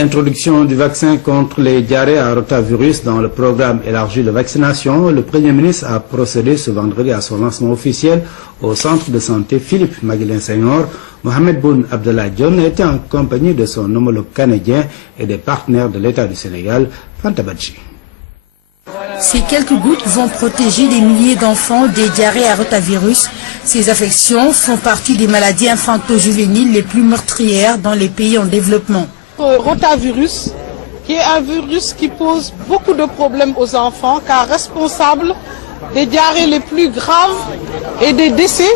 Introduction du vaccin contre les diarrhées à rotavirus dans le programme élargi de vaccination. Le Premier ministre a procédé ce vendredi à son lancement officiel au centre de santé Philippe Maguilène Senghor. Mohamed Boun Abdallah Dionne était en compagnie de son homologue canadien et des partenaires de l'État du Sénégal, Fantabadji. Ces quelques gouttes vont protéger des milliers d'enfants des diarrhées à rotavirus. Ces affections font partie des maladies infanto-juvéniles les plus meurtrières dans les pays en développement. Rotavirus, qui est un virus qui pose beaucoup de problèmes aux enfants, car responsable des diarrhées les plus graves et des décès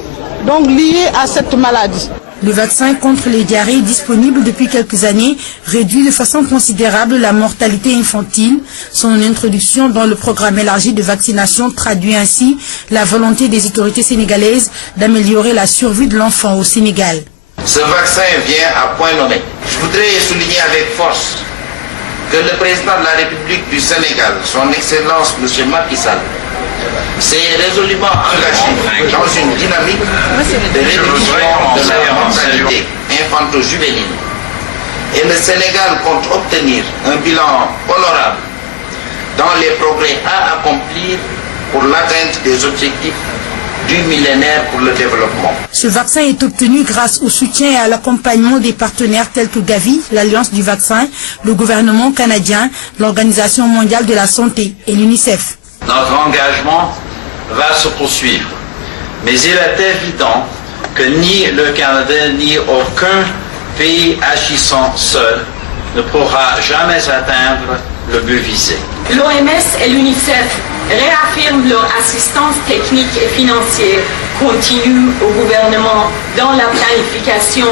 donc liés à cette maladie. Le vaccin contre les diarrhées disponible depuis quelques années réduit de façon considérable la mortalité infantile. Son introduction dans le programme élargi de vaccination traduit ainsi la volonté des autorités sénégalaises d'améliorer la survie de l'enfant au Sénégal. Ce vaccin vient à point nommé. Je voudrais souligner avec force que le président de la République du Sénégal, son Excellence M. Macky Sall, s'est résolument engagé dans une dynamique de réduction de la mortalité infanto-juvénile. Et le Sénégal compte obtenir un bilan honorable dans les progrès à accomplir pour l'atteinte des objectifs du millénaire pour le développement. Ce vaccin est obtenu grâce au soutien et à l'accompagnement des partenaires tels que Gavi, l'Alliance du vaccin, le gouvernement canadien, l'Organisation mondiale de la santé et l'UNICEF. Notre engagement va se poursuivre, mais il est évident que ni le Canada ni aucun pays agissant seul ne pourra jamais atteindre le but visé. L'OMS et l'UNICEF réaffirment leur assistance technique et financière continue au gouvernement dans la planification,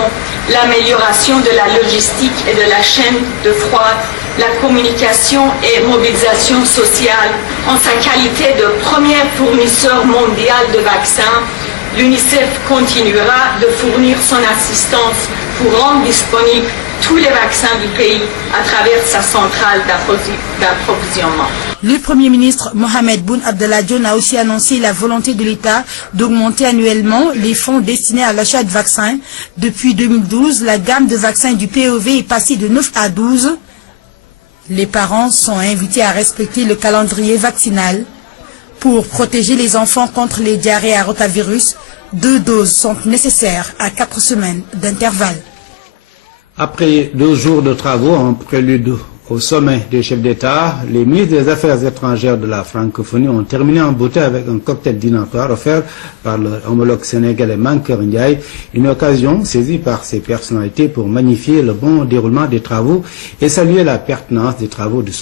l'amélioration de la logistique et de la chaîne de froid, la communication et mobilisation sociale. En sa qualité de premier fournisseur mondial de vaccins, l'UNICEF continuera de fournir son assistance pour rendre disponibles tous les vaccins du pays à travers sa centrale d'approvisionnement. Le Premier ministre Mohamed Boun Abdallah Dionne a aussi annoncé la volonté de l'État d'augmenter annuellement les fonds destinés à l'achat de vaccins. Depuis 2012, la gamme de vaccins du POV est passée de 9 à 12. Les parents sont invités à respecter le calendrier vaccinal. Pour protéger les enfants contre les diarrhées à rotavirus, 2 doses sont nécessaires à 4 semaines d'intervalle. Après 2 jours de travaux en prélude au sommet des chefs d'État, les ministres des Affaires étrangères de la francophonie ont terminé en beauté avec un cocktail dînatoire offert par leur homologue sénégalais Mankeur Ndiaye, une occasion saisie par ces personnalités pour magnifier le bon déroulement des travaux et saluer la pertinence des travaux du sommet.